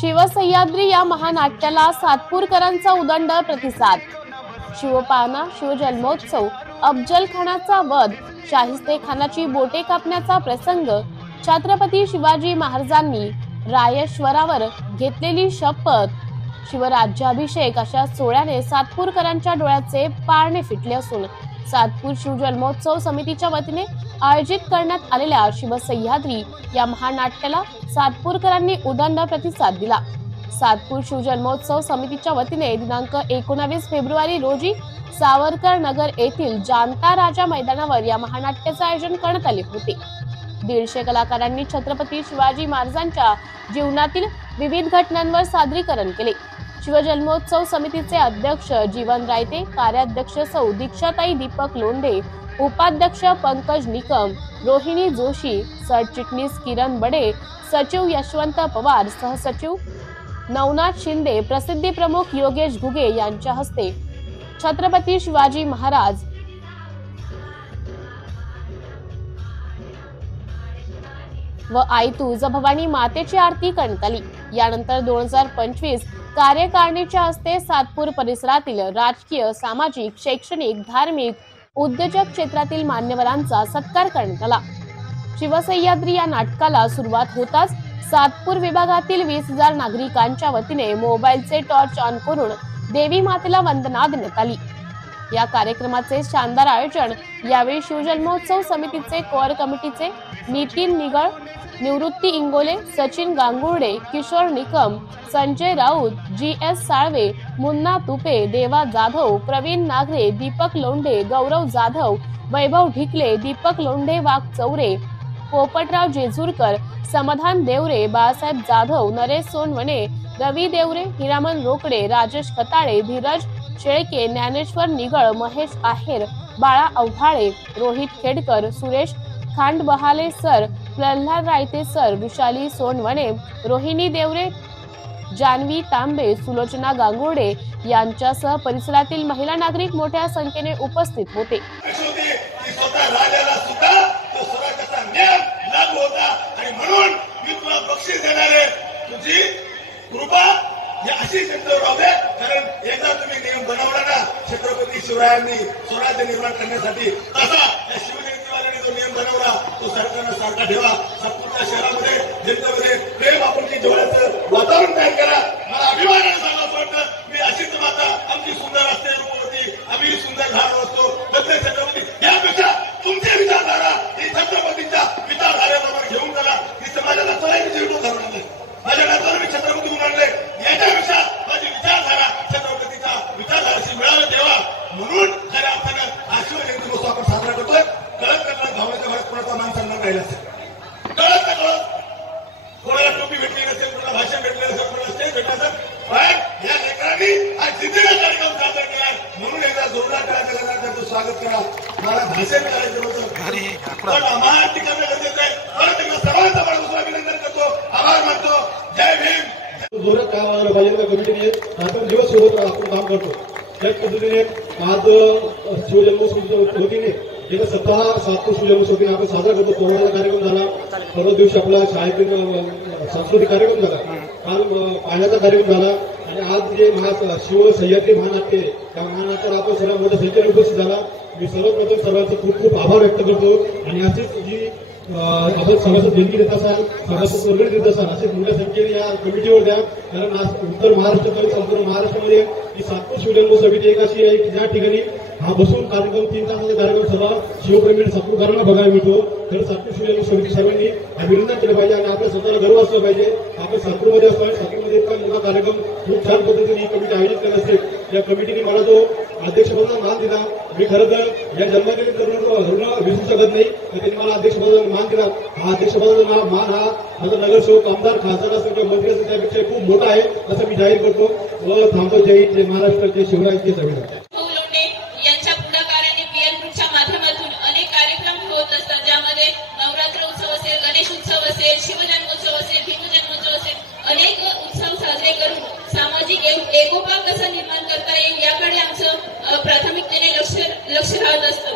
शिवसह्याद्री या महानाट्याला सातपूरकरांचा उदंड प्रतिसाद। शिवपाना, शिवजन्मोत्सव, अफजल खानाचा वध, शाहिस्ते खानाची बोटे कापण्याचा प्रसंग, छत्रपती शिवाजी महाराजांनी रायश्वरावर घेतलेली शपथ, शिवराज्याभिषेक अशा सोहळ्याने सातपूरकरांच्या डोळ्याचे पारणे फिटले असून सातपूर शिवजन्मोत्सव समितीच्या वतीने आयोजित करण्यात आलेल्या शिवसह्याद्री या महानाट्याला सातपूरकरांनी उदंड प्रतिसाद दिला। सातपूर शिवजन्मोत्सव समितीच्या वतीने दिनांक 19 फेब्रुवारी रोजी सावरकर नगर येथील जानता राजा मैदानावर या महानाट्याचे आयोजन करण्यात आले होते। 150 कलाकारांनी छत्रपती शिवाजी महाराजांच्या जीवनातील विविध घटनांवर सादरीकरण केले। शिवजन्मोत्सव समितीचे अध्यक्ष जीवन रायते, कार्याध्यक्ष सौ दीक्षाताई दीपक लोंढे, उपाध्यक्ष पंकज निकम, रोहिणी जोशी, सरचिटणीस किरण बडे, सचिव यशवंत पवार, सहसचिव नवनाथ शिंदे, प्रसिद्धी प्रमुख योगेश घुगे यांच्या हस्ते छत्रपती शिवाजी महाराज व आई तुळजाभवानी मातेची आरती करण्यात आली। यानंतर 2025 कार्यकारिणीच्या हस्ते सातपूर परिसरातील राजकीय, सामाजिक, शैक्षणिक, धार्मिक, उद्योजक क्षेत्रातील मान्यवरांचा सत्कार करण्यात आला। शिवसह्याद्री या नाटकाला सुरुवात होताच सातपूर विभागातील 20,000 नागरिकांच्या वतीने मोबाईलचे टॉर्च ऑन करून देवी मातेला वंदना देण्यात आली। या कार्यक्रमाचे शानदार आयोजन यावेळी शिवजन्मोत्सव समितीचे कोअर कमिटीचे नितीन निगळ, निवृत्ती इंगोले, सचिन गांगुर्डे, किशोर निकम, संजय राऊत, GS साळवे, मुन्ना तुपे, देवा जाधव, प्रवीण नागरे, दीपक लोंढे, गौरव जाधव, वैभव ढिकले, दीपक लोंढे वाघचौरे, पोपटराव जेजुरकर, समाधान देवरे, बाळासाहेब जाधव, नरेश सोनवणे, रवी देवरे, हिरामन रोकडे, राजेश खताळे, धीरज शेळके, ज्ञानेश्वर निगळ, महेश आहेर, बाळा अव्हाळे, रोहित खेडकर, सुरेश खांडबहाले सर, प्रल्हाद रायते सर, विशाली सोनवणे, रोहिणी देवरे, जानवी तांबे, सुलोचना गांगुर्डे यांच्यासह परिसरातील महिला नागरिक मोठ्या संख्येने उपस्थित होते। छत्रपती शिवरायांनी स्वराज्य निर्माण करण्यासाठी तसा शिवजयंतीवाल्याने जो नियम बनवला तो सरकारनं सारखा ठेवा। सातपूरच्या शहरामध्ये जनतेमध्ये प्रेम, आपुलकी, जवळचं वातावरण तयार करा। मला अभिमानाने सांगावं वाटतं, मी अशीच माता आमची सुंदर असते रूपवती, आम्ही सुंदर धारण असतो बदले छत्रपती, यापेक्षा तुमची विचारधारा ही छत्रपतीच्या विचारधारेबरोबर घेऊन चला। ही समाजाला चलायची जीवन धरून आणले, माझ्या नात्याला मी छत्रपती म्हणून आणले, याच्यापेक्षा माझी विचारधारा छत्रपतीच्या विचारधाराशी मिळावं देवा म्हणून खऱ्या अर्थानं हा शिवजयंती उत्सव आपण साजरा करतोय। कळत कळत भावनेच्या भरात कोणाचा मान सन्मान राहिला असेल, कळत कळत कोणाला टोपी भेटली नसेल, कोणाला भाषण भेटले नसेल, कोणाला स्टेज भेटलं असेल, पण या लेकरांनी आज जिद्दीने कार्यक्रम साजरा केला म्हणून एकदा जोरदार टाळ्या त्यांचं स्वागत करा। मला भाषण करायचं होतं पण महाआरती करणं गरजेचं आहे। परत एकदा सर्वांचा मला अभिनंदन करतो, आभार मानतो। जय भीम। जोरात काम आलं पाहिजे त्या कमिटीने, आपण दिवस सोबत आपण काम करतो त्याच पद्धतीने आज शिवजन्मोत्सव वतीने गेल्या सप्ताह सातपूर शिवजन्मोत्सव आपण साजरा करतो। कोरोनाचा कार्यक्रम झाला, परवा दिवशी आपला शाळेतील सांस्कृतिक कार्यक्रम झाला, काल पाण्याचा कार्यक्रम झाला आणि आज जे शिवसह्याद्री महानाट्य त्या महानाट्याला आपण सर्व मोठ्या संख्येने उपस्थित झाला। मी सर्वप्रथम सर्वांचे खूप खूप आभार व्यक्त करतो आणि अशीच जी आपण सभासद देणगी देत असाल, सभासद वर्गणी देत असाल असे मोठ्या संख्येने या कमिटीवर द्या। कारण आज उत्तर महाराष्ट्रात संपूर्ण महाराष्ट्रामध्ये ही सातपूर शिवजन्मोत्सव समिती एक अशी आहे की ज्या ठिकाणी हा बसून कार्यक्रम 3 तासाचा कार्यक्रम सभा शिवप्रेमी सातपूरकरांना बघायला मिळतो। तर सातपूर शिवजन्मोत्सव समिती सर्वांनी अभिनंदन केलं पाहिजे आणि आपल्या स्वतःला गर्व असला पाहिजे। आपण सातपूरमध्ये असतो आणि सातपूरमध्ये इतका मोठा कार्यक्रम खूप छान पद्धतीने ही कमिटी आयोजित करत असते। या कमिटीने मला जो अध्यक्षपदाचा मान दिला, मी खरं तर या जन्मातील ऋण विसरू शकत नाही, तर त्यांनी मला अध्यक्षपदाचा मान दिला। हा अध्यक्षपदाचा मान हा माझा नगरसेवक, आमदार, खासदार असेल किंवा मंत्री असेल त्यापेक्षा खूप मोठा आहे असं मी जाहीर करतो व थांबतो। जय हिंद, जय महाराष्ट्र, जय शिवरायांचे संविधान। यांच्या पुढाकाराने पीएल ग्रुपच्या माध्यमातून अनेक कार्यक्रम होत असतात, ज्यामध्ये नवरात्र उत्सव असेल, गणेश उत्सव असेल, शिवजन्मोत्सव असेल, भीमजन्मोत्सव असेल, अनेक उत्सव साजरे करून सामाजिक एकोपा कसा निर्माण करता येईल याकडे आमचं प्राथमिकतेने लक्ष राहत असतं।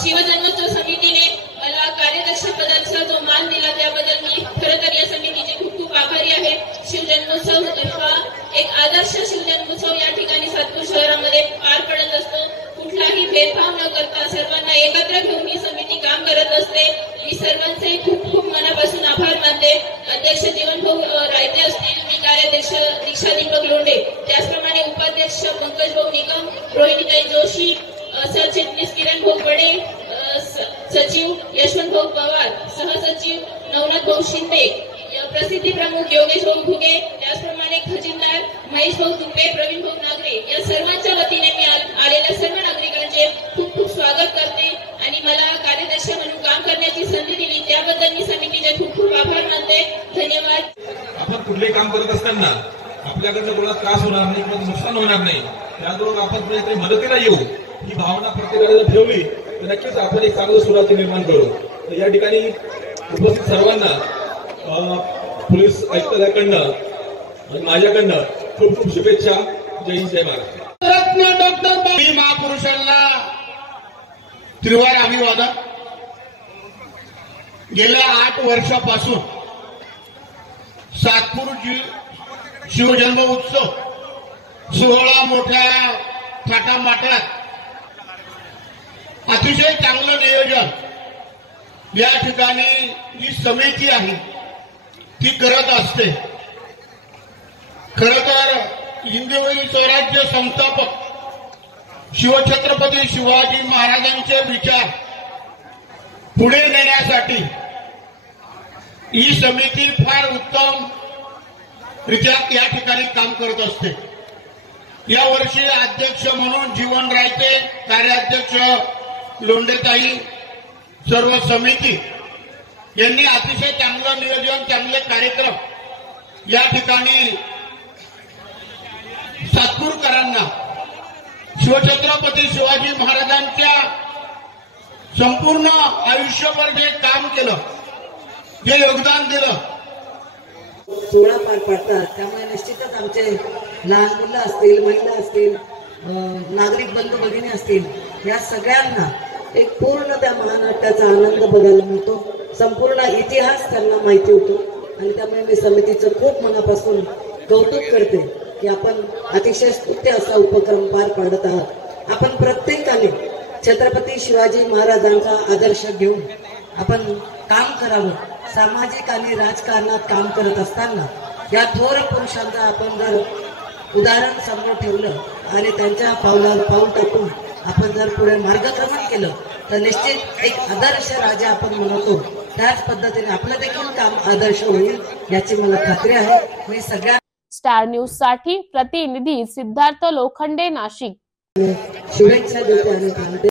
शिवजन्मोत्सव समितीने मला कार्याध्यक्ष पदाचा जो मान दिला त्याबद्दल मी खरं तर या समितीचे खूप खूप आभारी आहे। शिवजन्म शिवजन्मोत्सव हा एक आदर्श शिवजन्मोत्सव या ठिकाणी सातपूर शहरामध्ये पार पडत असतो. कुठलाही भेदभाव न करता सर्वांना एकत्र घेऊन ही समिती काम करत असते. मी सर्वांचे खूप खूप मनापासून आभार मानते. अध्यक्ष जीवनभाऊ रायते असतील, मी कार्याध्यक्ष दीक्षा दीपक लोंढे, त्याचप्रमाणे उपाध्यक्ष पंकजभाऊ निकम, रोहिणीताई जोशी, सरचिटणीस किरण भाऊ बडे, सचिव यशवंतभाऊ पवार, सहसचिव नवनाथभाऊ शिंदे, प्रसिद्धी प्रमुख योगेश भाऊ घुगे, त्याचप्रमाणे खजिनदार महेश भाऊ तुपे, प्रवीण भाऊ नागरे, या सर्वांच्या वतीने मी आलेल्या सर्व नागरिकांचे खूप खूप स्वागत करते आणि मला कार्याध्यक्ष म्हणून काम करण्याची संधी दिली त्याबद्दल मी समितीचे खूप खूप आभार मानते. धन्यवाद. आपण कुठले काम करत असताना आपल्याकडनं कोणाला त्रास होणार नाही किंवा नुकसान होणार नाही, त्याचबरोबर आपण कुठेतरी मदतीला येऊ ही भावना प्रत्येकाने जर ठेवली तर नक्कीच आपण एक चांगलं सुरुवात निर्माण करू. तर या ठिकाणी उपस्थित सर्वांना पोलीस आयुक्तालयाकडनं आणि माझ्याकडनं खूप खूप शुभेच्छा. जय हिंद, जय महाराष्ट्र. रत्न डॉक्टर महापुरुषांना त्रिवार अभिवादन. गेल्या 8 वर्षापासून सातपूर शिवजन्म उत्सव सोहळा मोठ्या थाटामाटात अतिशय चांगलं नियोजन या ठिकाणी जी समिती आहे ती करत असते. खर तर हिंदवी स्वराज्य संस्थापक शिवछत्रपती शिवाजी महाराजांचे विचार पुढे नेण्यासाठी ही समिती फार उत्तम रित्या या ठिकाणी काम करत असते. यावर्षी अध्यक्ष म्हणून जीवन रायते, कार्याध्यक्ष लोंढेताई, सर्व समिती यांनी अतिशय चांगलं नियोजन, चांगले कार्यक्रम या ठिकाणी सातपूरकरांना शिवछत्रपती शिवाजी महाराजांच्या संपूर्ण आयुष्यभर जे काम केलं, जे योगदान दिलं, सोहळा पार पाडतात. त्यामुळे निश्चितच आमचे लहान मुलं असतील, महिला असतील, नागरिक बंधू भगिनी असतील, या सगळ्यांना एक पूर्ण त्या महानाट्याचा आनंद बघायला मिळतो. संपूर्ण इतिहास त्यांना माहिती होतो आणि त्यामुळे मी समितीचं खूप मनापासून कौतुक करते की आपण अतिशय स्तुत्य असा उपक्रम पार पाडत आहात. आपण प्रत्येकाने छत्रपती शिवाजी महाराजांचा आदर्श घेऊन आपण काम करावं. सामाजिक आणि राजकारणात काम करत असताना या थोर पुरुषांचा आपण जर उदाहरण समोर ठेवलं आणि त्यांच्या पावलावर पाऊल टाकून आपण जर पुढे मार्गक्रमण केलं तर निश्चित एक आदर्श राजा आपण म्हणतो त्याच पद्धतीने आपलं देखील काम आदर्श होईल याची मला खात्री आहे. मी सगळ्या स्टार न्यूज साठी प्रतिनिधी सिद्धार्थ लोखंडे, नाशिक. शुभेच्छा देते आणि